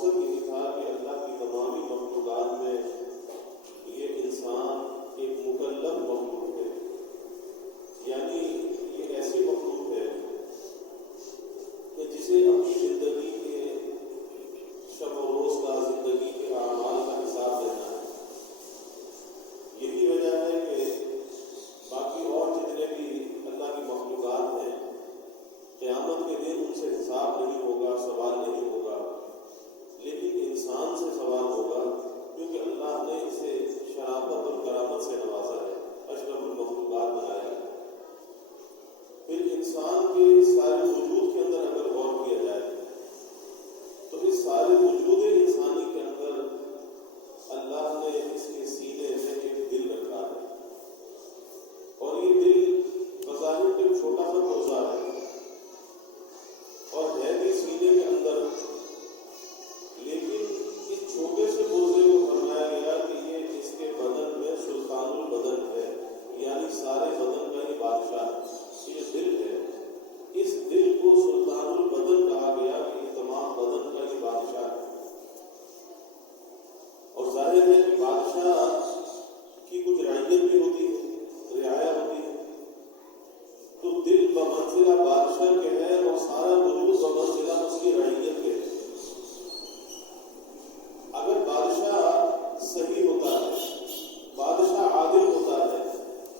مقصد یہی تھا کہ اللہ کی تمامی مخلوقات میں یہ انسان ایک مکلف مخلوق ہے، یعنی یہ ایسی مخلوق ہے کہ جسے اپنی زندگی کے شب و روز کا، زندگی کے اعمال کا حساب دینا ہے۔ یہی وجہ ہے کہ باقی اور جتنے بھی اللہ کی مخلوقات ہیں، قیامت کے دن ان سے حساب نہیں ہوگا، سوال نہیں ہوگا، لیکن انسان سے سوال ہوگا، کیونکہ اللہ نے اسے شرافت اور کرامت سے نوازا ہے، اشرف المخلوقات بنایا ہے۔ پھر انسان کے سارے وجود کے اندر اگر غور کیا جائے تو اس سارے وجود انسانی کے اندر اللہ نے اس کے سینے میں ایک دل رکھا ہے، اور یہ دل بظاہر ایک چھوٹا سا پرزہ ہے اور ہے بھی سینے کے اندر، لیکن اس چھوٹے سے پرزے کو فرمایا گیا کہ یہ اس کے بدن میں سلطان البدن ہے، یعنی سارے بدن کا یہ بادشاہ ہے۔ یہ دل ہے، اس دل کو سلطان البدن کہا گیا کہ یہ تمام بدن کا یہ بادشاہ ہے۔ اور ظاہر ہے کہ بادشاہ کی کچھ رعیت بھی ہوتی ہے، رعایا ہوتی ہے، تو دل بمنزلہ بادشاہ کے ہے اور سارا وجود بمنزلہ اس کی رعیت کے ہے۔ اگر بادشاہ صحیح ہوتا ہے، بادشاہ عادل ہوتا ہے،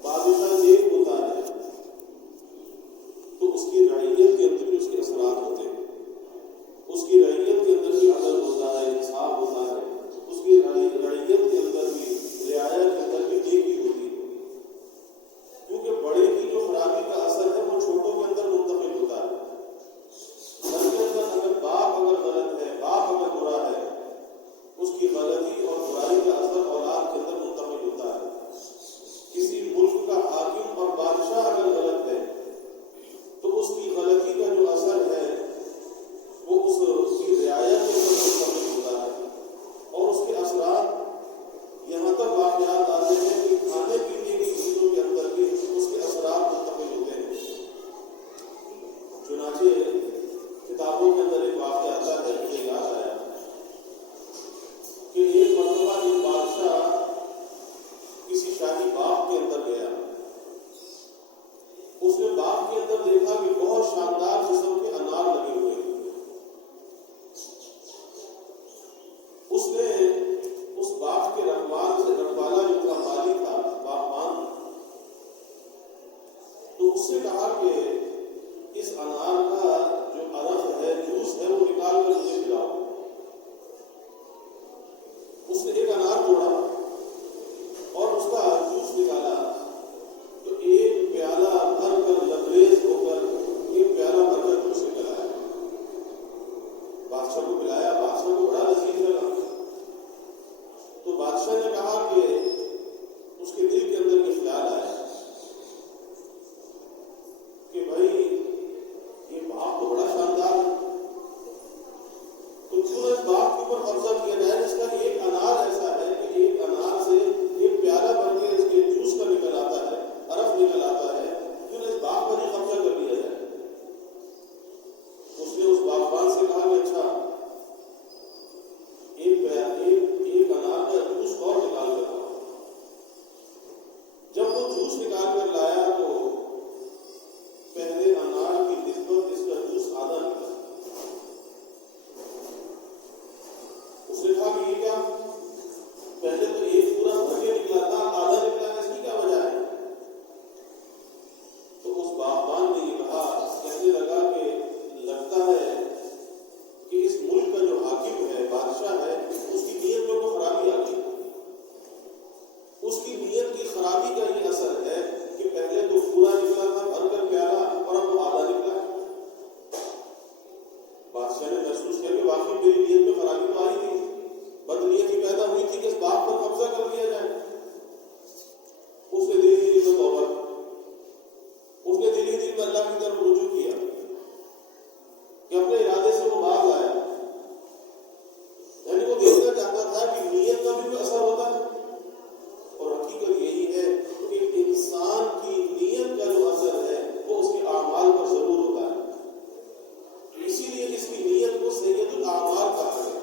بادشاہ نیک ہوتا ہے، تو اس کی رعیت کے اندر بھی اس کے اثرات ہوتے ہیں، اس کی رعیت کے اندر بھی عدل ہوتا ہے، انصاف ہوتا ہے، اس کی رعیت کے اندر بھی، رعایا کے اندر بھی نیکی ہوتی ہے، کیونکہ بڑے کی جو خرابی کا اثر ہے وہ چھوٹوں کے اندر منتقل ہوتا ہے۔ گھر کے اندر اگر باپ اگر غلط ہے، باپ اگر برا ہے، اس کی غلطی اور برائی کا اثر اولاد کے اندر منتقل ہوتا ہے۔ کسی ملک کا حاکم اور بادشاہ اگر غلط ہے تو اس کی غلطی کا جو اثر ہے وہ اس کی رعایا کے اندر منتقل ہوتا ہے، اور اس کے اثرات یہاں تک واقعات آتے ہیں کہ کھانے پینے کی چیزوں کے اندر بھی اس کے اثرات منتقل ہوتے ہیں۔ چنانچہ کتابوں کے اندر ایک واقعہ آتا ہے، مجھے یاد آیا کہ ایک مرتبہ ایک بادشاہ کسی شاہی باغ کے اندر گیا، اس نے باغ کے اندر دیکھا کہ بہت شاندار قسم کے انار لگے ہوئے ہیں۔ اس نے اس باغ کے رکھوالا جو تھا، مالی تھا، باغبان، تو اس سے کہا کہ اس انار کا جو عرق ہے، جوس ہے، وہ نکال کر مجھے پلاؤ۔ اس نے ایک انار توڑا اور اس کا جوس نکالا، تو ایک پیالہ بھر کر لبریز ہو کر ایک پیالہ بھر کر جوس نکل آیا۔ بادشاہ کو پلایا، بادشاہ کو بڑا لذیذ لگا، تو بادشاہ نے کہا کہ اس کے دل کے اندر یہ خیال آیا کہ بھائی یہ باغ تو بڑا شاندار ہے، تو کیوں نہ اس باغ کے اوپر قبضہ کیا جائے، اس کا ایک انار ایسا ہے کہ ایک انار سے ایک پیالہ بن کے اس کے جوس کا نکل آتا ہے، عرق نکل آتا ہے، کیوں نہ اس باغ پر ہی قبضہ کر لیا جائے۔ اس نے اس باغبان سے کہا کہ اچھا ایک انار کا جوس اور نکال کر لاؤ۔ جب وہ جوس نکال کر لایا تو پہلے انار کی نسبت اس کا جوس آدھا نکلا۔ اس نے کہا کہ یہ کیا، پہلے تو ایک پورا بھر کے نکلا تھا، آدھا نکلا، اس کی کیا وجہ ہے؟ تو اس باغبان نے یہ کہا، کہنے لگا کہ لگتا ہے کہ اس ملک کا جو حاکم ہے، بادشاہ ہے، اس کی نیت میں کوئی خرابی آ گئی، اس کی نیت کی خرابی کا یہ اثر ہے کہ پہلے تو پورا نکلا تھا بھر کر پیالہ، اور اب وہ آدھا نکلا۔ بادشاہ نے محسوس کیا کہ واقعی میری نیت میں خرابی تو آئی تھی، بد نیتی پیدا ہوئی تھی کہ اس باغ پر قبضہ کر لیا جائے۔ اس نے دل ہی دل میں توبہ کی، اس نے دل ہی دل میں اللہ کی طرف رجوع کیا کہ اپنے ارادے سے وہ باغ آیا، یعنی وہ دیکھنا چاہتا تھا کہ نیت کا بھی کوئی اثر ہوتا ہے، اور حقیقت یہی ہے کہ انسان کی نیت کا جو اثر ہے وہ اس کے اعمال پر ضرور ہوتا ہے۔ اسی لیے اس کی نیت کو سید الاعمال کہا ہے۔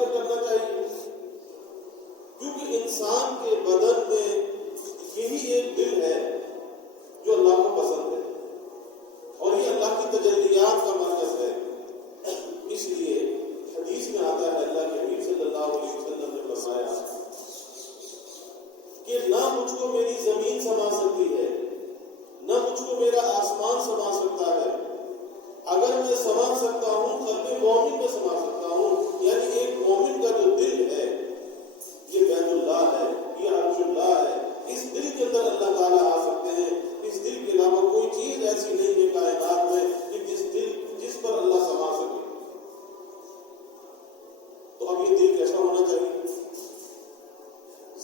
فکر کرنا چاہیے، کیونکہ انسان کے بدن میں یہی ایک دل ہے جو اللہ کو پسند ہے اور یہ اللہ کی تجلیات کا مرکز ہے۔ اس لیے حدیث میں آتا ہے اللہ کے حبیب صلی اللہ علیہ وسلم نے فرمایا کہ نہ مجھ کو میری زمین سما سکتی ہے، نہ مجھ کو میرا آسمان سما سکتا ہے، اگر میں سما سکتا ہوں قلب مومن میں سما سکتا ہوں، یعنی ایک مومن کا جو دل ہے یہ بیت اللہ ہے، یہ عرش اللہ ہے، اس دل کے اندر اللہ تعالیٰ آ سکتے ہیں۔ اس دل کے علاوہ کوئی چیز ایسی نہیں ہے کائنات میں کہ جس پر اللہ سما سکے۔ تو اب یہ دل کیسا ہونا چاہیے؟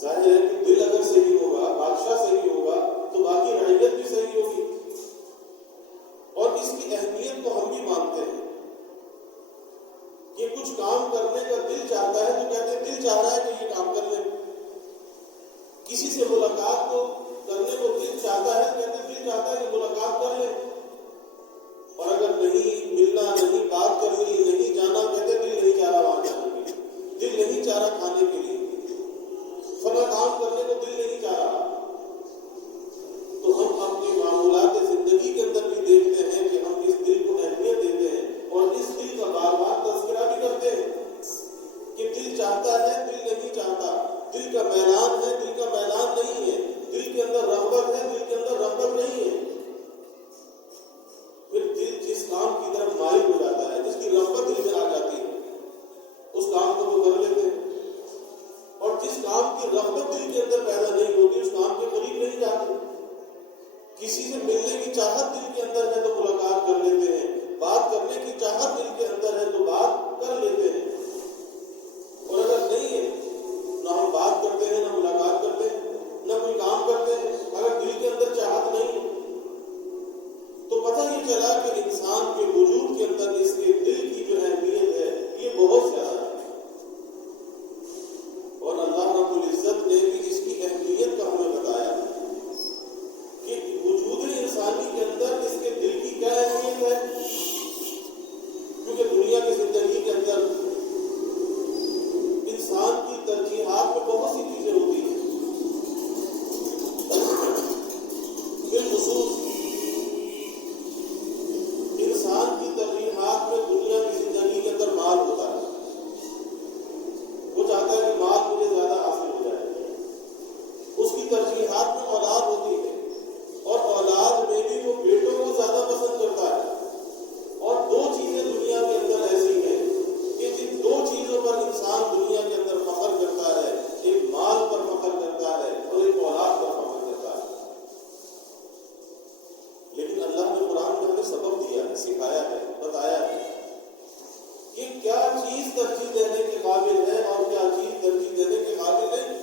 ظاہر ہے کہ دل اگر صحیح ہوگا، بادشاہ صحیح ہوگا تو باقی رعیت بھی صحیح ہوگی، اور اس کی اہمیت کو ہم بھی مانتے ہیں کہ کچھ کام کرنے کا دل چاہتا ہے تو کہتے ہیں دل چاہ رہا ہے کہ یہ کام کر لیں، کسی سے ملاقات کو کرنے کو دل چاہتا ہے تو کہتے ہیں دل چاہتا ہے کہ ملاقات کر لیں، اور اگر نہیں ملنا، نہیں بات کرنی، نہیں جانا، کہتے ہیں دل نہیں چاہ رہا وہاں جانے کے لیے، دل نہیں چاہ رہا کھانے کے لیے، فلاں کام کرنے کو دل نہیں چاہ رہا۔ تو ہم اپنی معمولات زندگی کے اندر بھی دیکھتے ہیں کہ ہم اس دل کو اہمیت دیتے ہیں اور اس دل کا بار بار تذکرہ بھی کرتے ہیں کہ دل چاہتا ہے، دل نہیں چاہتا، دل کا میلان ہے، دل کا میلان نہیں ہے، دل کے اندر رغبت ہے، دل کے اندر رغبت نہیں ہے۔ پھر دل جس کام کی طرف مائل ہو جاتا ہے، جس کی رغبت دل میں آ جاتی ہے، اس کام کو وہ کر لیتے ہیں، اور جس کام کی رغبت دل کے اندر پیدا نہیں ہوتی اس کام کے قریب نہیں جاتے۔ کسی سے ملنے کی چاہت دل کے اندر ہے تو ملاقات کر لیتے ہیں، بات کرنے کی چاہت دل کے اندر ہے تو بات کر لیتے ہیں، اور اگر نہیں ہے نہ ہم بات کرتے ہیں، نہ ملاقات کرتے ہیں، نہ کوئی کام کرتے ہیں۔ اگر دل کے اندر چاہت نہیں ہے تو پتہ یہ چلا کہ انسان کے وجود کے اندر اس کے دل کی جو اہمیت ہے یہ بہت زیادہ ہے، اور اللہ رب العزت نے بھی اس کی اہمیت کا ہمیں بتایا کہ وجود انسانی کے اندر اس کے دل کی کیا اہمیت ہے، کیونکہ دنیا کی زندگی کے اندر انسان کی ترجیحات میں بہت سی چیزیں ہوتی ہیں، بالخصوص انسان کی ترجیحات میں دنیا کی زندگی کے اندر مال ہوتا ہے، وہ چاہتا ہے کہ مال مجھے زیادہ حاصل ہو جائے، اس کی ترجیحات میں اولاد ہوتی ہے، اور اولاد میں بھی وہ بیٹوں کو زیادہ پسند کرتا ہے، اور دو چیزیں دنیا کے اندر ایسی ہیں کہ جن دو چیزوں پر انسان دنیا کے اندر فخر کرتا ہے، ایک مال پر فخر کرتا ہے اور ایک اولاد پر فخر کرتا ہے۔ لیکن اللہ نے قرآن میں ہمیں سبق دیا ہے، سکھایا ہے، بتایا ہے کہ کیا چیز ترجیح دینے کے قابل ہے اور کیا چیز ترجیح دینے کے قابل نہیں۔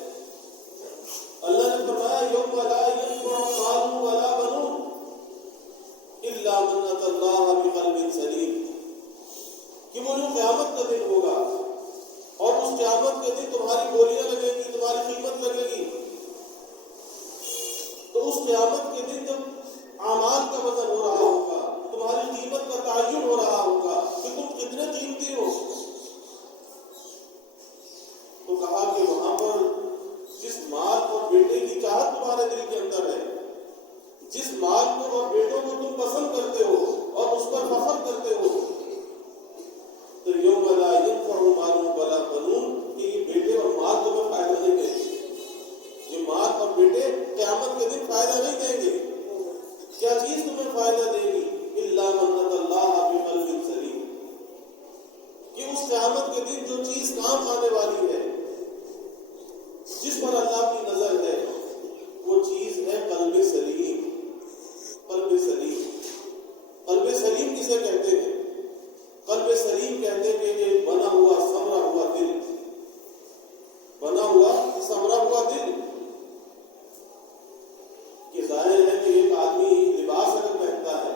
اللہ نے فرمایا یوم لا ينفع مال ولا بنون الا من اتى الله بقلب سلیم، کہ وہ جو قیامت کا دن ہوگا اور اس قیامت کے دن تمہاری بولیاں لگیں گی، تمہاری قیمت لگے گی، تو اس قیامت کے دن جب اعمال کا وزن ہو رہا ہوگا، تمہاری قیمت کا تعین ہو رہا ہوگا کہ تم کتنے قیمتی ہو، تو کہا کہ وہاں پر جس مال اور بیٹے کی چاہت تمہارے دل کے اندر ہے، جس مال کو اور بیٹوں کو تم پسند کرتے ہو اور اس پر فخر کرتے ہو، تو یوم لا ينفع مال ولا بنون، کہ یہ بیٹے اور مال تمہیں فائدہ نہیں دیں گے، یہ مال اور بیٹے قیامت کے دن فائدہ نہیں دیں گے۔ کیا چیز تمہیں فائدہ دے گی؟ الا من اتى الله بقلب سلیم، کہ اس قیامت کے دن جو چیز کام آنے والی ہے، جس پر اللہ کی نظر ہے، وہ چیز ہے قلب سلیم۔ قلب سلیم، قلب سلیم کسے کہتے ہیں؟ قلب سلیم کہتے ہیں کہ ایک بنا ہوا سنورا ہوا دل، بنا ہوا سنورا ہوا دل، کہ ظاہر ہے کہ ایک آدمی لباس اگر پہنتا ہے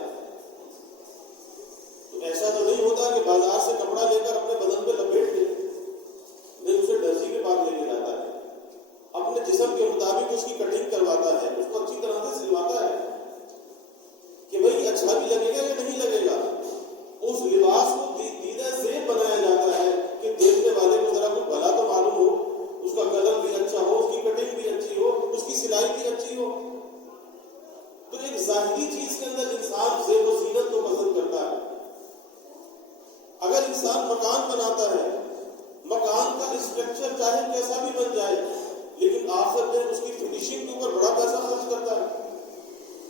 تو ایسا تو نہیں ہوتا کہ بازار سے کپڑا لے کر اپنے بدن پہ لپیٹ لے، نہیں، اسے درزی کے پاس لے کے جاتا ہے، اپنے جسم کے مطابق مکان بناتا ہے، مکان کا اسٹرکچر چاہے کیسا بھی بن جائے، لیکن آخر میں اس کی فنیشنگ کے اوپر بڑا پیسہ خرچ کرتا ہے،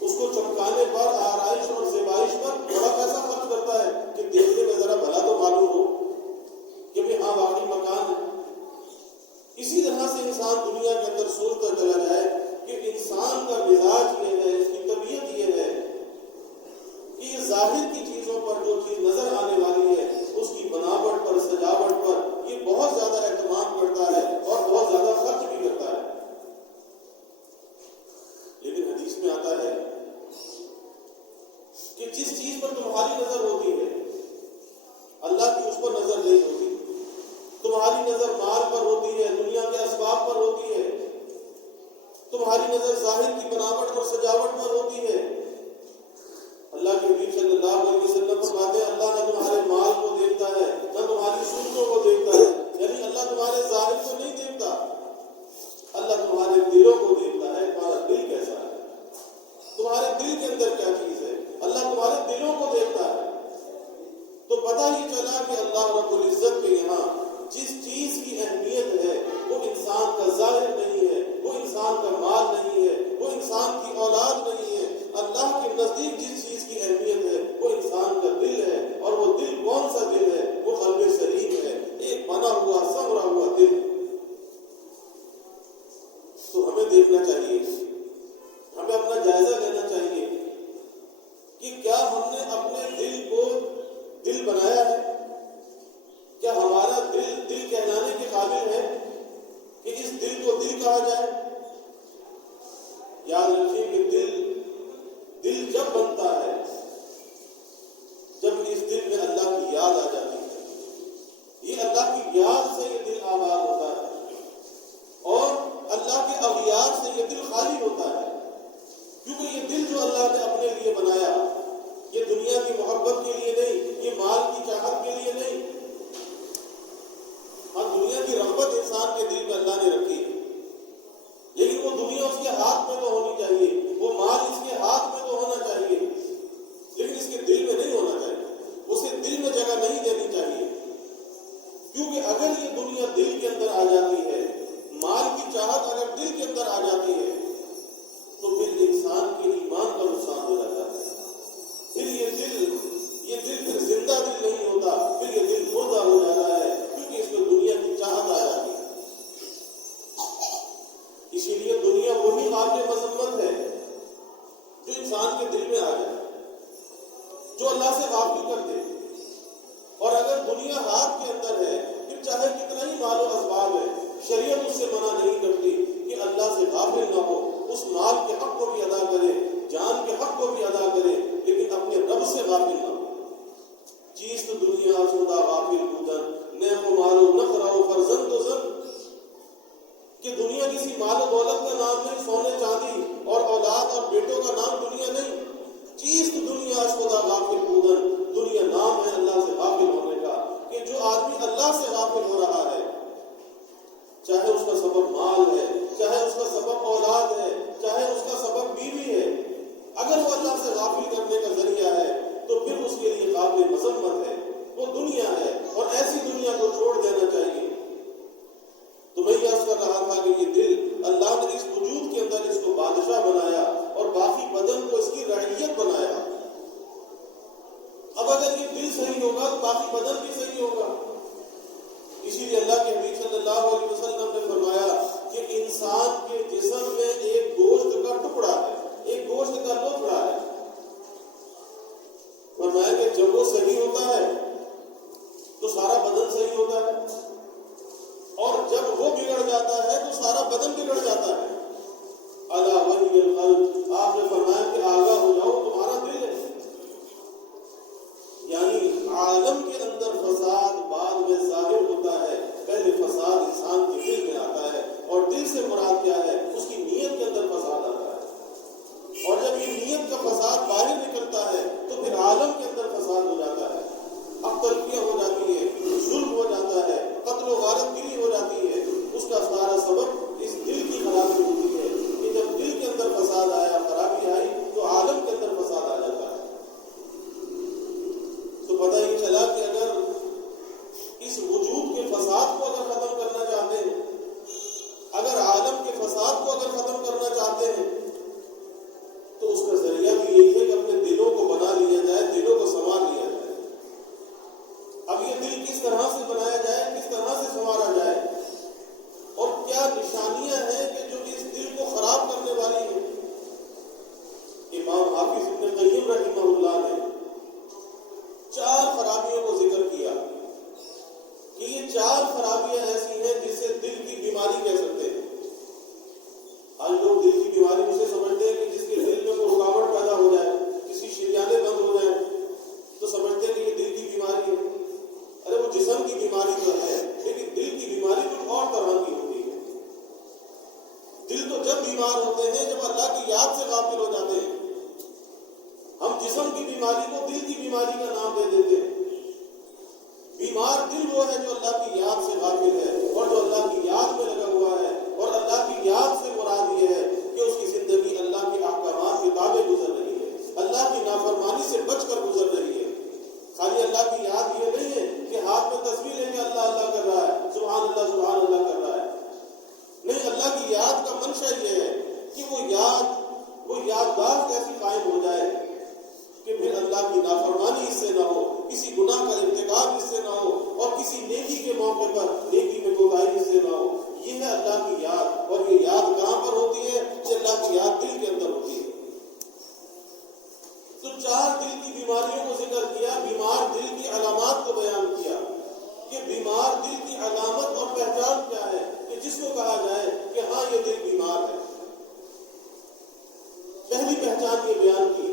اس کو چمکانے پر، آرائش اور زیبائش پر بڑا پیسہ خرچ کرتا ہے کہ دیکھنے میں ذرا بھلا تو معلوم ہو کہ بھی ہاں واقعی مکان ہے۔ اسی طرح سے انسان دنیا کے اندر سوچتا چلا جائے کہ انسان کا مزاج یہ ہے، اس کی طبیعت یہ ہے کہ یہ ظاہر کی چیزوں پر جو چیز نظر آنے والی ہے اس کی بناوٹ پر، سجاوٹ پر یہ بہت زیادہ اہتمام کرتا ہے اور بہت زیادہ خرچ بھی کرتا ہے۔ لیکن حدیث میں آتا ہے کہ جس چیز پر تمہاری نظر ہوتی ہے اللہ کی اس پر نظر نہیں ہوتی، تمہاری نظر مال پر ہوتی ہے، دنیا کے اسباب پر ہوتی ہے، تمہاری نظر ظاہر کی بناوٹ اور سجاوٹ پر ہوتی ہے۔ اللہ کے حبیب صلی اللہ علیہ وسلم فرماتے ہیں اللہ نہ تمہارے مال کو دیکھتا ہے نہ تمہاری صورتوں کو دیکھتا ہے، یعنی اللہ تمہارے ظاہر کو نہیں دیکھتا، اللہ تمہارے دلوں کو دیکھتا ہے، تمہارا دل کیسا ہے، تمہارے دل کے اندر کیا چیز ہے، اللہ تمہارے دلوں کو دیکھتا ہے۔ تو پتہ ہی چلا کہ اللہ رب العزت کے یہاں جس چیز کی اہمیت ہے وہ انسان کا ظاہر نہیں ہے، وہ انسان کا مال نہیں ہے، وہ انسان کی اولاد نہیں ہے، اللہ کے نزدیک جس چیز کی اہمیت ہے وہ انسان کا دل ہے، اور وہ دل کون سا دل ہے؟ وہ قلب سلیم ہے، ایک بنا ہوا سنورا ہوا دل۔ تو ہمیں دیکھنا چاہیے، ہمیں اپنا جائزہ لینا چاہیے کہ کیا ہم نے اپنے دل کو دل بنایا ہے؟ کیا ہمارا دل دل کہلانے کے قابل ہے کہ اس دل کو دل کہا جائے؟ یاد رکھیے کہ دل جب بنتا ہے جب اس دل میں اللہ کی یاد آ جاتی ہے، یہ اللہ کی یاد سے یہ دل آباد ہوتا ہے، اور اللہ کے اغیار سے یہ دل خالی ہوتا ہے، کیونکہ یہ دل جو اللہ نے اپنے لیے بنایا یہ دنیا کی محبت کے لیے نہیں، یہ مال کی چاہت کے لیے نہیں۔ ہاں دنیا کی رغبت انسان کے دل میں اللہ نے رکھی ہے، لیکن وہ دنیا اس کے ہاتھ میں تو ہونی چاہیے، وہ مال اس کے ہاتھ میں تو ہونا چاہیے، لیکن اس کے دل میں نہیں ہونا چاہیے، اسے دل میں جگہ نہیں دینی چاہیے، کیونکہ اگر یہ دنیا دل کے اندر آ جاتی ہے، مال کی چاہت اگر دل کے اندر آ جاتی ہے تو پھر انسان کے ایمان کا نقصان ہو جاتا ہے، پھر یہ دل پھر زندہ دل نہیں ہوتا، پھر یہ دل مردہ ہو جاتا ہے، کیونکہ اس میں دنیا کی چاہت آ جاتی ہے۔ اسی لیے دنیا وہی قابل مذمت ہے جو انسان کے دل میں آ جائے، جو اللہ سے غافل کر دے، اور اگر دنیا ہاتھ کے اندر ہے پھر چاہے کتنا ہی مال و اسباب ہے، شریعت اس سے منع نہیں کرتی کہ اللہ سے غافل نہ ہو، اس مال کے حق کو بھی ادا کرے، جان کے حق کو بھی ادا کرے، لیکن اپنے رب سے غافل نہ ہو۔ چیز تو دنیا سودا غافل بودن نیک و مالو نخرا و فرزند و زن، کہ دنیا کسی مال و دولت کا نام نہیں، سونے چاندی اور اولاد اور بیٹوں کا نام دنیا نہیں، چیز تو دنیا سودا غافل بودن، دنیا نام ہے اللہ سے غافل ہونے کا، کہ جو آدمی اللہ سے غافل ہو رہا ہے، چاہے اس کا سبب مال ہے، چاہے اس کا سبب اولاد ہے، چاہے اس کا سبب بیوی ہے، اگر وہ اللہ سے غافل کرنے کا ذریعہ ہے تو پھر اس کے لیے قابل مذمت ہے، وہ دنیا ہے، اور ایسی دنیا کو چھوڑ دینا چاہیے۔ تو میں یہ عرض کر رہا تھا کہ یہ دل اللہ نے اس وجود کے اندر اس کو بادشاہ بنایا اور باقی بدن کو اس کی رعیت بنایا۔ اب اگر یہ دل صحیح ہوگا تو باقی بدن بھی صحیح ہوگا۔ اسی لیے اللہ کے حبیب صلی اللہ علیہ وسلم نے فرمایا کہ انسان کے جسم میں ایک گوشت کا ٹکڑا ہے، ایک گوشت کا لوتھڑا ہے، فرمایا کہ جب وہ صحیح ہوتا ہے تو سارا بدن صحیح ہوتا ہے، اور جب وہ بگڑ جاتا ہے تو سارا بدن بگڑ جاتا ہے۔ الا وہی القلب، آپ نے فرمایا کہ آگاہ ہو جاؤ تمہارا دل ہے، یعنی عالم کے اندر فساد بعد میں ظاہر ہوتا ہے، پہلے فساد انسان کے دل میں آتا ہے، اور دل سے مراد کیا ہے؟ اس کی نیت کے اندر فساد آتا ہے، اور جب یہ نیت کا فساد باہر نکلتا ہے تو پھر عالم کے اندر فساد ہو جاتا ہے، اب تلفیاں ہو جاتی ہے، ظلم ہو جاتا ہے، قتل و غارت گیری ہو جاتی ہے، اس کا سارا سبب اس دل کی خرابی اس وجود کے فساد کو اگر ختم کرنا چاہتے ہیں، اگر عالم کے فساد کو اگر ختم کرنا چاہتے ہیں، تو اس کا ذریعہ بھی یہی ہے کہ اپنے دلوں کو بنا لیا جائے، دلوں کو سنوار لیا جائے۔ اب یہ دل کس طرح سے بنایا جائے، کس طرح سے سنوارا جائے، اور کیا نشانیاں ہیں کہ جو اس دل کو خراب کرنے والی ہیں؟ امام حافظ ابن قیم رحمہ اللہ نے 4 خرابیوں کو ذکر کیا کہ یہ 4 خرابیاں ایسی ہیں جسے دل کی بیماری کہہ سکتے ہیں۔ آج لوگ دل کی بیماری اسے سمجھتے ہیں کہ جس کے دل میں کوئی رکاوٹ پیدا ہو جائے، کسی شریانے بند ہو جائیں تو سمجھتے ہیں کہ یہ دل کی بیماری ہے۔ ارے وہ جسم کی بیماری تو ہے، لیکن دل کی بیماری کچھ اور طرح کی ہوتی ہے۔ دل تو جب بیمار ہوتے ہیں جب اللہ کی یاد سے غافل ہو جاتے ہیں۔ ہم جسم کی بیماری کو دل کی بیماری کا نام دے دیتے ہیں۔ بیمار دل وہ ہے جو اللہ کی یاد سے غافل ہے اور جو اللہ کی یاد میں لگا ہوا ہے، اور اللہ کی یاد سے مراد یہ ہے کہ اس کی زندگی اللہ کے احکامات کے تابع گزر رہی ہے، اللہ کی نافرمانی سے بچ کر گزر رہی ہے۔ خالی اللہ کی یاد یہ نہیں ہے کہ ہاتھ میں تصویر لے کے اللہ اللہ کر رہا ہے، سبحان اللہ کر رہا ہے۔ نہیں، اللہ کی یاد کا منشا یہ ہے کہ وہ یادداشت ایسی قائم ہو جائے کہ پھر اللہ کی نافرمانی اس سے نہ ہو، کسی گناہ کا ارتکاب اس سے نہ ہو، اور کسی نیکی کے موقع پر نیکی میں کوتاہی اس سے نہ ہو۔ یہ ہے اللہ کی یاد، اور یہ یاد کہاں پر ہوتی ہے؟ کہ اللہ کی یاد دل کے اندر ہوتی ہے۔ تو 4 دل کی بیماریوں کو ذکر کیا، بیمار دل کی علامات کو بیان کیا کہ بیمار دل کی علامت اور پہچان کیا ہے، کہ جس کو کہا جائے کہ ہاں یہ دل بیمار ہے۔ پہلی پہچان یہ بیان کی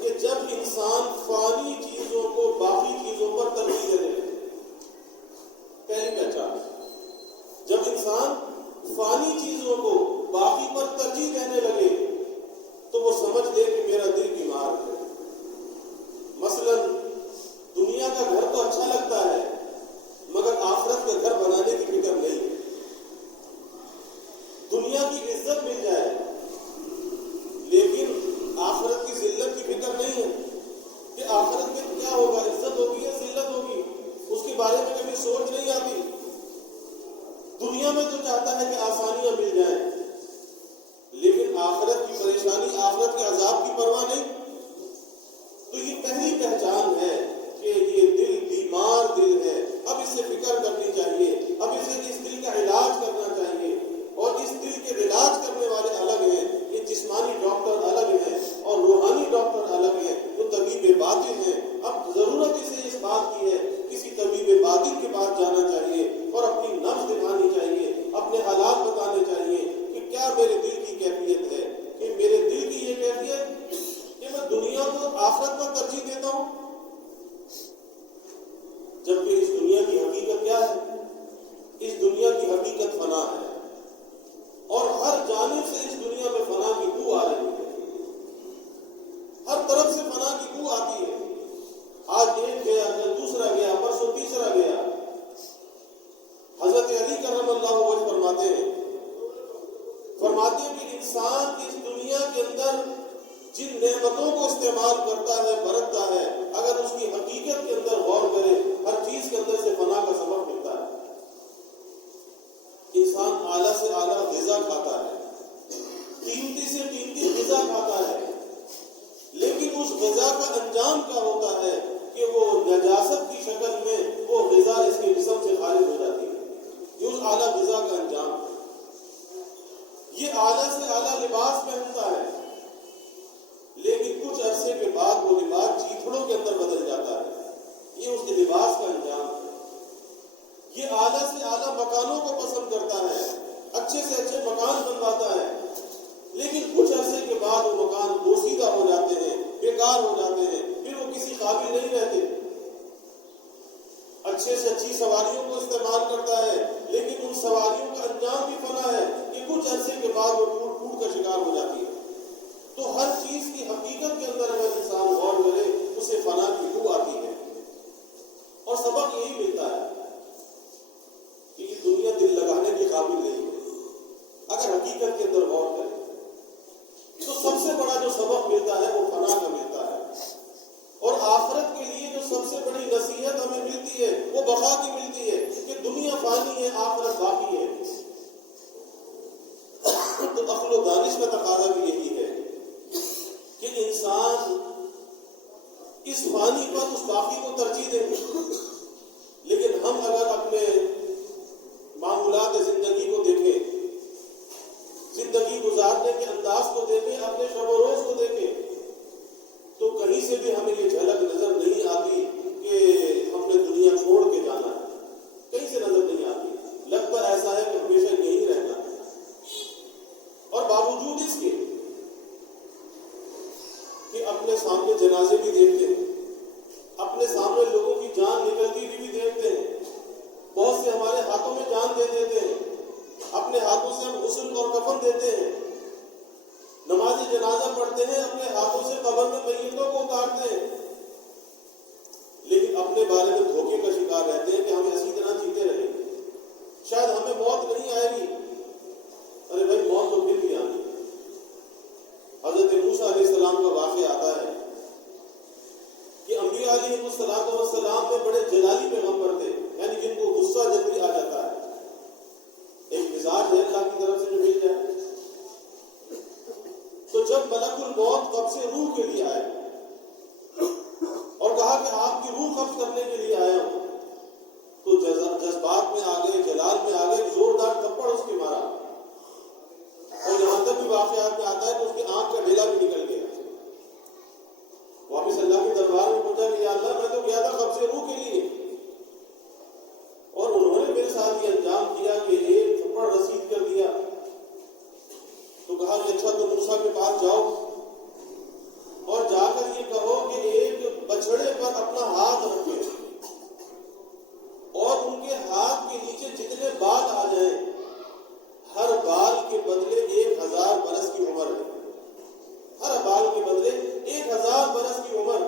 کہ جب انسان فانی چیزوں کو باقی چیزوں پر ترجیح دے دے۔ پہلی پہچان، جب انسان فانی چیزوں کو باقی پر ترجیح دینے لگے تو وہ سمجھ لے کہ میرا دل بیمار ہے۔ مثلا دنیا کا گھر تو اچھا لگتا ہے مگر آخرت کا گھر بنانے کی فکر نہیں ہے۔ دنیا کی عزت مل جائے لیکن آخرت کی ذلت کی فکر نہیں ہے کہ آخرت میں کیا ہوگا، عزت ہوگی یا ذلت ہوگی، اس کے بارے میں کبھی سوچ نہیں آتی۔ دنیا میں تو چاہتا ہے کہ آسانیاں مل جائیں، لیکن آخرت کی پریشانی، آخرت کے عذاب کی پرواہ نہیں۔ تو یہ پہلی پہچان ہے کہ یہ دل بیمار دل ہے۔ اب اس سے فکر کرنی چاہیے، اب اسے اس دل کا علاج کرنا چاہیے، اور اس دل کے علاج کرنے والے الگ ہیں، یہ جسمانی ڈاکٹر الگ ہیں اور روحانی ڈاکٹر الگ ہیں، جو طبیب باطن ہیں۔ اب ضرورت اسے اس بات کی ہے کسی طبیب باطن کے پاس جانا چاہیے اور اپنی نبض دکھانی چاہیے، اپنے حالات بتانے چاہیے کہ کیا میرے دل کی کیفیت ہے، کہ میرے دل کی یہ کیفیت کہ میں دنیا کو آخرت پر ترجیح دیتا ہوں، جبکہ اس دنیا کی حقیقت کیا ہے؟ اس دنیا کی حقیقت فنا ہے، اور ہر جانب سے اس دنیا میں فنا کی بو آ رہی ہے، ہر طرف سے فنا کی بو آتی ہے۔ آج ایک گیا، کل دوسرا گیا، پرسوں تیسرا گیا۔ حضرت علی کرم اللہ وجہ فرماتے ہیں کہ انسان اس دنیا کے اندر جن نعمتوں کو استعمال کرتا ہے، برتتا ہے، اگر اس کی حقیقت کے اندر غور کرے، ہر چیز کے اندر سے فنا کا سبب ملتا ہے۔ انسان اعلیٰ سے اعلیٰ غذا کھاتا ہے، قیمتی سے قیمتی غذا کھاتا ہے، لیکن اس غذا کا انجام کیا ہوتا ہے کہ وہ نجاست کی شکل میں وہ غذا اس کے جسم سے خارج ہو جاتی ہے۔ یہ اس اعلیٰ غذا کا انجام ہے۔ یہ اعلیٰ سے اعلیٰ لباس پہنتا ہے، لیکن کچھ عرصے کے بعد وہ لباس چیتھڑوں کے اندر بدل جاتا ہے۔ یہ اس کے لباس کا انجام ہے۔ یہ اعلیٰ سے اعلیٰ مکانوں کو پسند کرتا ہے، اچھے سے اچھے مکان بنواتا ہے، لیکن کچھ عرصے کے بعد وہ مکان بوسیدہ ہو جاتے ہیں، بیکار ہو جاتے ہیں، پھر وہ کسی قابل نہیں رہتے۔ اچھے سے اچھی سواریوں کو استعمال کرتا ہے، لیکن ان سواریوں کا انجام بھی فنا ہے کہ کچھ عرصے کے بعد وہ ٹوٹ کا شکار ہو جاتی ہے۔ تو ہر چیز کی حقیقت کے اندر اگر انسان غور کرے اسے فنا کی بو آتی ہے، اور سبق یہی ملتا ہے کہ یہ دنیا دل لگانے کے قابل نہیں ہے۔ اگر حقیقت کے اندر غور کرے تو سب سے بڑا جو سبق ملتا ہے وہ فنا کا ملتا ہے، اور آخرت کے لیے جو سب سے بڑی نصیحت ہمیں ملتی ہے بقا کی ملتی ہے کہ دنیا فانی ہے، آخرت باقی ہے۔ تو عقل و دانش کا تقاضا بھی یہی ہے کہ انسان اس فانی پر اس باقی کو ترجیح دیں گے۔ لیکن ہم اگر اپنے معمولات زندگی کو دیکھیں، زندگی گزارنے کے انداز کو دیکھیں، اپنے شب و روز کو دیکھیں، تو کہیں سے بھی ہمیں یہ جھلک نظر نہیں آتی کہ ہم نے دنیا چھوڑ کے جانا ہے، کہیں سے نظر نہیں آتی۔ لگتا ایسا ہے کہ ہمیشہ یہیں رہنا ہے۔ اور باوجود اس کے کہ اپنے سامنے جنازے بھی دیکھتے ہیں، اپنے سامنے لوگوں کی جان نکلتی ہوئی بھی دیکھتے ہیں، بہت سے ہمارے ہاتھوں میں جان دے دیتے ہیں، اپنے ہاتھوں سے ہم غسل اور کفن دیتے ہیں، نماز جنازہ پڑھتے ہیں، اپنے ہاتھوں سے قبر میں میتوں کو اتارتے ہیں، لیکن اپنے بارے میں دھوکے کا شکار رہتے ہیں کہ ہم اسی طرح جیتے رہیں گے، شاید ہمیں موت نہیں آئے گی۔ ارے بھائی، موت تو پھر بھی آنی۔ حضرت موسیٰ علیہ السلام کا واقعہ آتا ہے کہ انبیاء علیہ السلام میں بڑے جلالی پیغمبر تھے، یعنی جن کو غصہ جلدی آ جاتا ہے، ایک مزاج ہے اللہ کی طرف سے جو مل جائے۔ تو جب ملک الموت قبض سے روح کے لیے آئے اور کہا کہ آپ کی روح قبض کرنے کے لیے آیا ہوں، تو جذبات میں آگے، جلال میں آگے زوردار تھپڑ اس کے مارا، اور یہاں تک بھی واقعات میں آتا ہے کہ اس کی آنکھ کا ڈھیلا بھی نکل گیا۔ واپس اللہ کے دربار میں پوچھا کہ یا اللہ، میں تو گیا تھا قبض روح کے لیے، اور انہوں نے میرے ساتھ یہ انجام کیا کہ ایک تھپڑ رسید کر دیا۔ تو کہا کہ اچھا، تو موسیٰ کے پاس جاؤ اور جا کر یہ کہو کہ ایک بچڑے پر اپنا ہاتھ رکھے اور ان کے ہاتھ کے نیچے جتنے بال آ جائیں، ہر بال کے بدلے 1000 برس کی عمر ہے، ہر بال کے بدلے 1000 برس کی عمر۔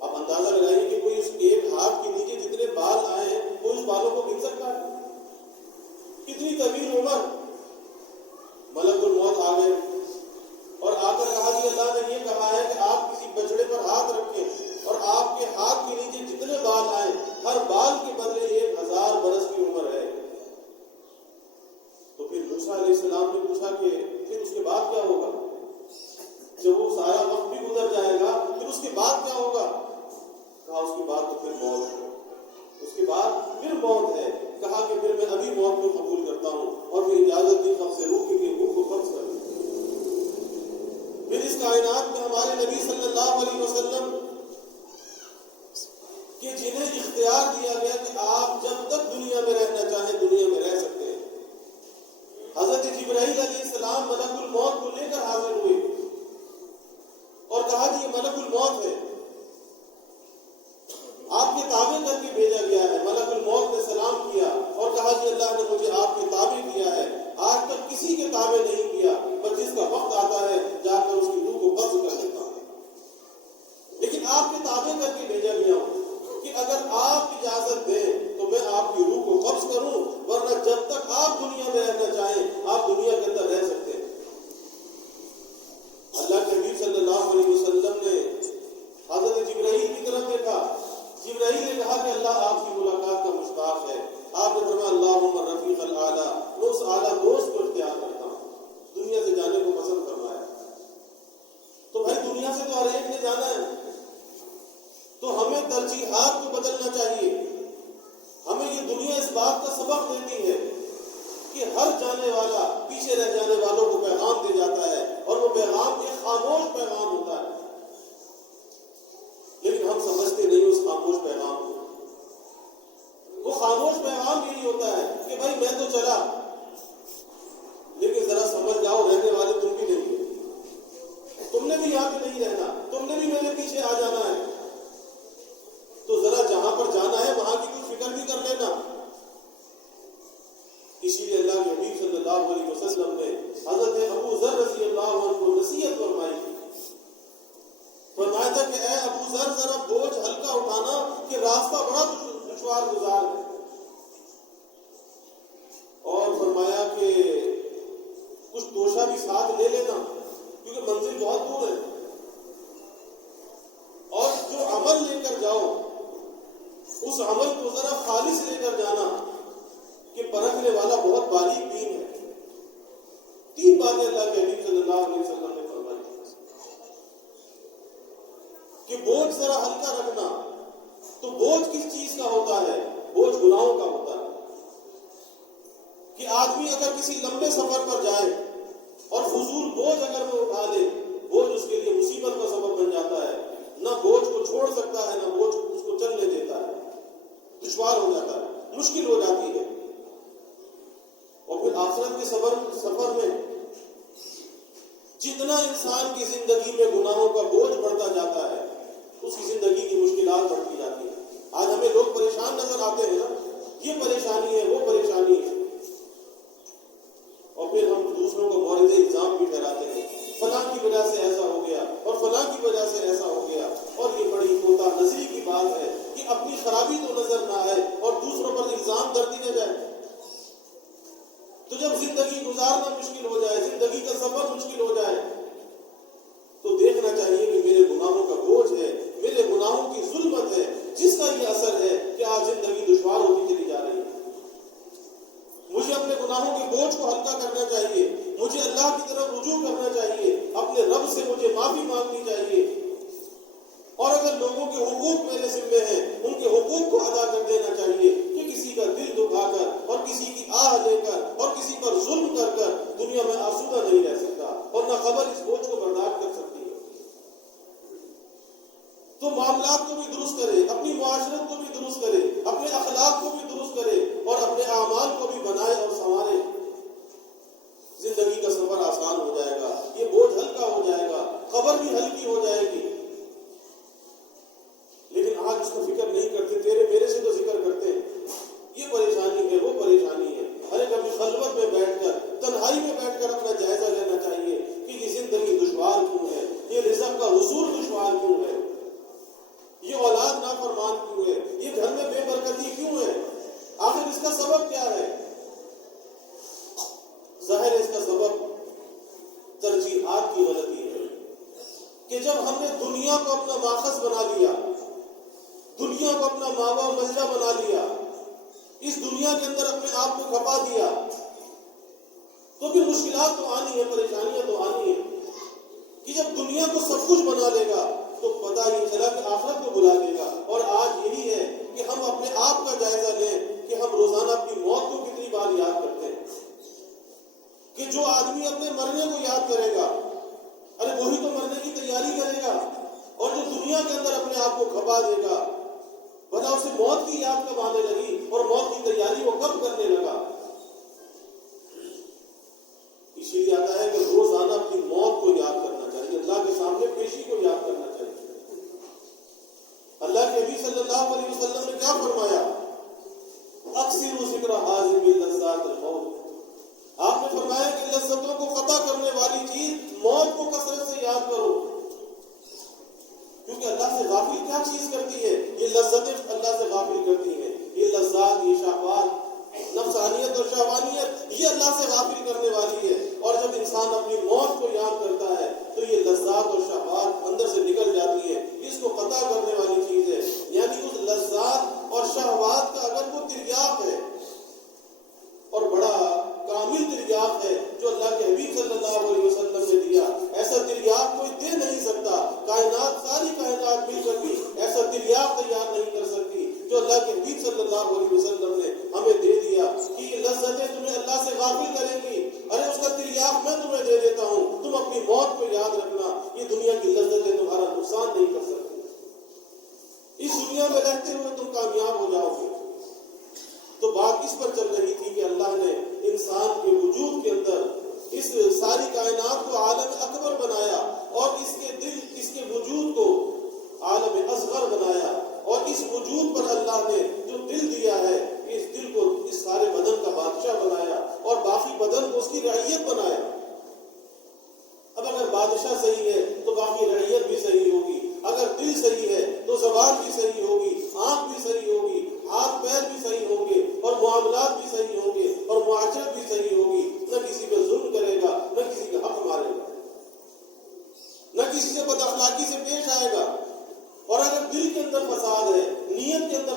آپ اندازہ لگائیے کہ کوئی اس ایک ہاتھ کے نیچے جتنے بال آئے ہیں، کوئی اس بالوں کو گن سکتا ہے؟ کتنی طویل عمر۔ ملک الموت آ گئے اور آ کر کہا کہ اللہ نے یہ کہا ہے کہ آپ کسی بچڑے پر ہاتھ رکھیں اور آپ کے ہاتھ کے نیچے جتنے بال آئیں، ہر بال کے بدلے 1000 برس کی عمر ہے۔ تو پھر موسیٰ علیہ السلام نے پوچھا کہ پھر اس کے بعد کیا ہوگا؟ جب وہ سارا وقت بھی گزر جائے گا، پھر اس کے بعد کیا ہوگا؟ کہا اس کے بعد تو پھر موت ہے، اس کے بعد پھر موت ہے۔ کہا کہ پھر میں ابھی موت کو قبول کرتا ہوں، اور پھر اجازت دی قبض روح کی کہ روح کو قبض کر دیں۔ پھر اس کائنات میں ہمارے نبی صلی اللہ علیہ وسلم کہ جنہیں اختیار دیا گیا کہ آپ جب تک دنیا میں رہنا چاہیں دنیا میں رہ سکتے ہیں، حضرت جبرائیل علیہ السلام ملک الموت کو لے کر حاضر ہوئے اور کہا کہ یہ ملک الموت ہے، آپ کے تابع کر کے بھیجا گیا ہے۔ ملک الموت نے سلام کیا اور کہا کہ اللہ نے مجھے آپ کے تابع کیا ہے، آج تک کسی کے تابع نہیں کیا، پر جس کا وقت آتا ہے جا کر اس کی روح کو قبض کر لیتا ہوں، لیکن آپ کے تابع کر کے بھیجا گیا ہوں کہ اگر آپ اجازت دیں تو میں آپ کی روح کو قبض کروں، ورنہ جب تک آپ دنیا میں رہنا چاہیں آپ دنیا کے اندر رہ سکتے ہیں۔ اللہ کے حبیب صلی اللہ علیہ وسلم نے حضرت جبرائیل کی طرف دیکھا، جبرائیل نے کہا کہ اللہ آپ کی ملاقات کا مشتاق ہے۔ آپ نے فرمایا اللہم الرفیق الاعلیٰ، میں اس اعلیٰ دوست کو اختیار کرتا ہوں، دنیا سے جانے کو پسند فرمایا۔ تو بھائی دنیا سے تو ہر ایک نے جانا ہے، تو ہمیں ترجیحات کو بدلنا چاہیے۔ ہمیں یہ دنیا اس بات کا سبق دیتی ہے کہ ہر جانے والا پیچھے رہ جانے والوں کو پیغام دے جاتا ہے، اور وہ پیغام ایک خاموش پیغام ہوتا ہے، لیکن ہم سمجھتے نہیں اس خاموش پیغام کو۔ وہ خاموش پیغام یہی ہوتا ہے کہ بھائی میں تو چلا، لیکن ذرا سمجھ جاؤ رہنے والے تم بھی نہیں ہو، تم نے بھی یہاں پہ نہیں رہنا، تم نے بھی میرے پیچھے آ جانا ہے، تو ذرا جہاں پر جانا ہے وہاں کی کچھ فکر بھی کر لینا۔ اسی لیے اللہ کے حبیب صلی اللہ علیہ وسلم نے حضرت ابو ذر رضی اللہ عنہ کو نصیحت فرمائی تھی، فرمایا تھا کہ اے ابو ذر ذرا بوجھ ہلکا اٹھانا کہ راستہ بڑا دشوار گزار ہے، اور فرمایا کہ کچھ توشہ بھی ساتھ لے لینا کیونکہ منزل بہت دور ہے، اور جو عمل لے کر جاؤ اس عمل کو ذرا خالص لے کر جانا کہ پرکھنے والا بہت باریک بین ہے۔ 3 باتیں اللہ کے حبیب صلی اللہ علیہ وسلم نے فرمائی کہ بوجھ ذرا ہلکا رکھنا۔ تو بوجھ کس چیز کا ہوتا ہے؟ بوجھ گناہوں کا ہوتا ہے کہ آدمی اگر کسی لمبے سفر پر جائے اور فضول بوجھ اگر وہ اٹھا لے، بوجھ اس کے لیے مصیبت کا سبب بن جاتا ہے۔ نہ بوجھ کو چھوڑ سکتا ہے، نہ بوجھ اس کو چلنے دیتا ہے، دشوار ہو جاتا ہے، مشکل ہو جاتی ہے۔ اور پھر آخرت کے سفر میں جتنا انسان کی زندگی میں گناہوں کا بوجھ بڑھتا جاتا ہے، اس کی زندگی کی مشکلات بڑھتی جاتی ہیں۔ آج ہمیں لوگ پریشان نظر آتے ہیں نا، یہ پریشانی ہے، وہ پریشانی ہے، اور پھر ہم دوسروں کو مورد الزام بھی ٹھہراتے ہیں، فلاں کی وجہ سے ایسا ہو گیا اور فلاں کی وجہ سے ایسا ہو گیا۔ اور یہ بڑی کوتا نظری کی بات ہے کہ اپنی خرابی تو نظر نہ آئے اور دوسروں پر الزام دھرتی نہ جائے۔ تو جب زندگی گزارنا مشکل ہو جائے، زندگی کا سفر مشکل ہو جائے، تو دیکھنا چاہیے کہ میرے گناہوں کا بوجھ ہے، میرے گناہوں کی ظلمت ہے، جس کا یہ اثر ہے کہ آج زندگی دشوار ہوتی چلی جا رہی ہے۔ مجھے اپنے گناہوں کے بوجھ کو ہلکا کرنا چاہیے، مجھے اللہ کی طرف رجوع کرنا چاہیے، اپنے رب سے مجھے معافی مانگنی چاہیے، اور اگر لوگوں کے حقوق میرے ذمہ ہیں، ان کے حقوق کو ادا کر دینا چاہیے کہ کسی کا دل دکھا کر اور کسی کی آہ لے کر اور کسی پر ظلم کر کر دنیا میں آسودہ نہیں رہ سکتا، اور نہ خبر اس بوجھ کو برداشت کر سکتی ہے۔ تو معاملات کو بھی درست کرے، اپنی معاشرت کو بھی درست کرے، اپنے اخلاق کو بھی درست کرے، اور اپنے اعمال کو بھی بنائے اور سنوارے۔ زندگی کا سفر آسان ہو جائے گا، یہ بوجھ ہلکا ہو جائے گا، خبر بھی ہلکی ہو جائے گی۔ لیکن آج اس کو فکر نہیں کرتے، تیرے میرے سے تو ذکر کرتے ہیں، یہ پریشانی ہے، وہ پریشانی ہے۔ ارے کبھی خلوت میں بیٹھ کر، تنہائی میں بیٹھ کر اپنا جائزہ لینا چاہیے کہ یہ زندگی دشوار کیوں ہے، یہ رزق کا حصول دشوار کیوں ہے، یہ اولاد نافرمان کیوں ہے، یہ گھر میں بے برکتی کیوں ہے، آخر اس کا سبب کیا ہے؟ ظاہر ہے اس کا سبب ترجیحات کی غلطی ہے کہ جب ہم نے دنیا کو اپنا ماخذ بنا لیا، دنیا کو اپنا ماوا ملجا بنا لیا، اس دنیا کے اندر اپنے آپ کو کھپا دیا، تو پھر مشکلات تو آنی ہے، پریشانیاں تو آنی ہے کہ جب دنیا کو سب کچھ بنا لے گا تو پتہ ہی چلا کہ آخرت کو بلا دے گا۔ اور آج یہی ہے کہ ہم اپنے آپ کا جائزہ لیں کہ ہم روزانہ اپنی موت کو کتنی بار یاد کرتے ہیں، کہ جو آدمی اپنے مرنے کو یاد کرے گا، ارے وہی تو مرنے کی تیاری کرے گا، اور جو دنیا کے اندر اپنے آپ کو کھپا دے گا، بتا اسے موت کی یاد کب آنے لگی اور موت کی تیاری وہ کب کرنے لگا۔ اسی لیے آتا ہے کہ روزانہ اپنی موت کو یاد کرنا چاہیے، اللہ کے سامنے پیشی کو یاد کرنا چاہیے۔ اللہ کے نبی صلی اللہ علیہ وسلم نے کیا فرمایا؟ اکثر ذکر حاضر لذات الموت۔ آپ نے فرمایا کہ لذتوں کو قطع کرنے والی چیز موت کو کثرت سے یاد کرو، کیونکہ اللہ سے غافل کیا چیز کرتی ہے؟ یہ لذتیں اللہ سے غافل کرتی ہیں، یہ لذات، یہ شہوات، نفسانیت اور شہوانیت، یہ اللہ سے غافل کرنے والی ہے۔ اور جب انسان اپنی موت کو یاد کرتا ہے تو یہ لذات اور شہوات اندر سے نکل جاتی ہے، اس کو قطع کرنے والی چیز ہے۔ یعنی اس لذات اور شہوات کا اگر وہ تریاق ہے اور بڑا کامل تریاق ہے جو اللہ کے حبیب صلی اللہ علیہ وسلم نے دیا، ایسا تریاق کوئی دے نہیں سکتا، کائنات، ساری کائنات مل کر بھی ایسا تریاق تیار نہیں کر سکتی جو اللہ کے حبیب صلی اللہ علیہ وسلم نے ہمیں دے دیا کہ یہ لذتیں تمہیں اللہ سے غافل کریں گی، ارے اس کا تریاق میں تمہیں دے دیتا ہوں، تم اپنی موت کو یاد رکھنا، یہ دنیا کی لذتیں تمہارا نقصان نہیں کر سکتی، اس دنیا میں رہتے ہوئے تم کامیاب ہو جاؤ گے۔ تو بات اس پر چل رہی تھی کہ اللہ نے انسان کے وجود کے اندر اس ساری کائنات کو عالم اکبر بنایا، اور اس کے وجود کو عالم اصغر بنایا، اور اس وجود پر اللہ نے جو دل دیا ہے، اس دل کو اس سارے بدن کا بادشاہ بنایا، اور باقی بدن کو اس کی رعیت بنایا۔ اب اگر بادشاہ صحیح ہے تو باقی رعیت بھی صحیح ہوگی، اگر دل صحیح ہے تو زبان بھی صحیح ہوگی، آنکھ بھی صحیح ہوگی، ہاتھ پیر بھی صحیح ہوں گے، اور معاملات بھی صحیح ہوں گے، اور معاشرت بھی صحیح ہوگی، نہ کسی پہ ظلم کرے گا، نہ کسی کا حق مارے گا، نہ کسی سے بد اخلاقی سے پیش آئے گا۔ اور اگر دل کے اندر فساد ہے، نیت کے اندر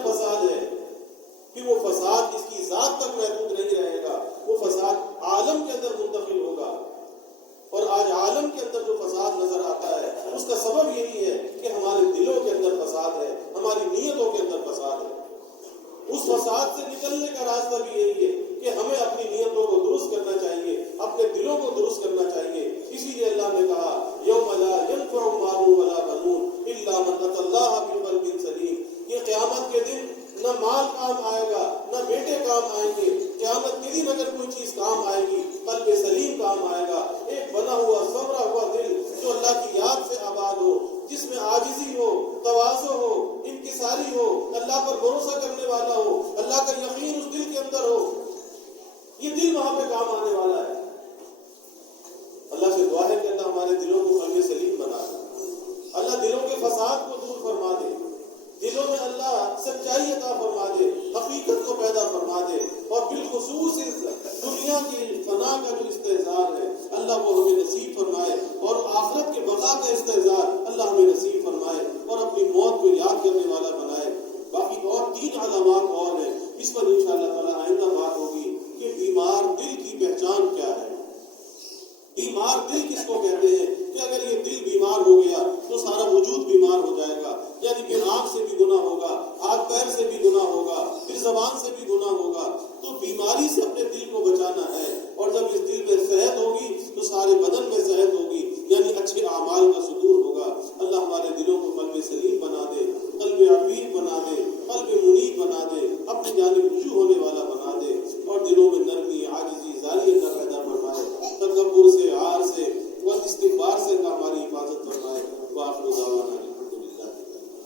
راستہ بھی یہی ہے کہ ہمیں اپنی نیتوں کو درست کرنا چاہیے، اپنے دلوں کو درست کرنا چاہیے۔ اسی لیے اللہ نے کہا یوم لا ينفع مال ولا بنون الا من اتى الله بقلب سلیم، یہ قیامت کے دن نہ مال کام آئے گا نہ بیٹے کام آئیں گے۔ قیامت کے دن اگر کوئی چیز کام آئے گی قلب سلیم کام آئے گا، ایک بنا ہوا سنورا ہوا دل جو اللہ کی یاد سے آباد ہو، جس میں عاجزی ہو، تواضع ہو، انکساری ہو، اللہ پر بھروسہ کرنے والا ہو، اللہ کا یقین اس دل کے اندر ہو، یہ دل وہاں پہ کام آنے والا ہے۔ اللہ سے دعا ہے کہ اللہ ہمارے دلوں کو قلب سلیم بنا دے، اللہ دلوں کے فساد کو دور فرما دے، دلوں میں اللہ سچائی عطا فرما دے، حقیقت کو پیدا فرما دے، اور بالخصوص اس دنیا کی فنا کا جو استحضار ہے اللہ وہ ہمیں نصیب فرمائے، اور آخرت کے بقا کا استحضار اللہ ہمیں نصیب فرمائے، اور اپنی موت کو یاد کرنے والا بنائے۔ باقی اور 3 علامات اور ہیں، اس پر انشاءاللہ تعالی آئندہ بات ہوگی کہ بیمار دل کی پہچان کیا ہے، بیمار دل کس کو کہتے ہیں، کہ اگر یہ دل بیمار ہو گیا تو سارا وجود بیمار ہو جائے گا، یعنی پھر آنکھ سے بھی گناہ ہوگا، ہاتھ پیر سے بھی گناہ ہوگا، پھر زبان سے بھی گناہ ہوگا۔ تو بیماری سے اپنے دل کو بچانا ہے، اور جب اس دل میں صحت ہوگی تو سارے بدن میں صحت ہوگی، یعنی اچھے اعمال کا صدور ہوگا۔ اللہ ہمارے دلوں کو قلب سلیم بنا دے، قلب عفیف بنا دے، قلب منیب بنا دے، اپنی جانب